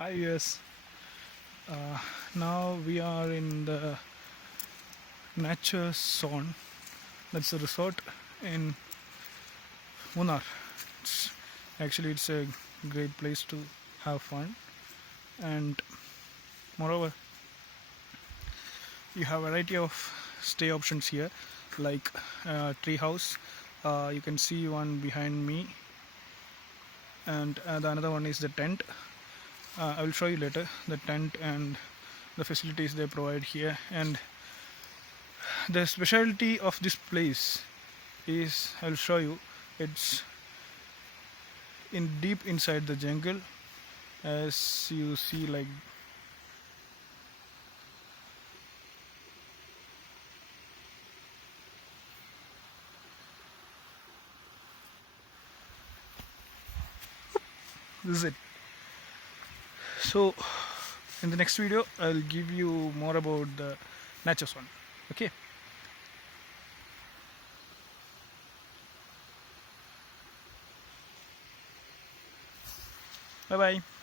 Hi, yes. Uh, Now we are in the nature zone. That's a resort in Munnar. It's a great place to have fun, and moreover, you have a variety of stay options here, like tree house. You can see one behind me, and the another one is the tent. I will show you later the tent and the facilities they provide here. And the specialty of this place is, I'll show you, it's in deep inside the jungle, as you see, like this is it. So in the next video I'll give you more about the nature one. Okay, bye bye.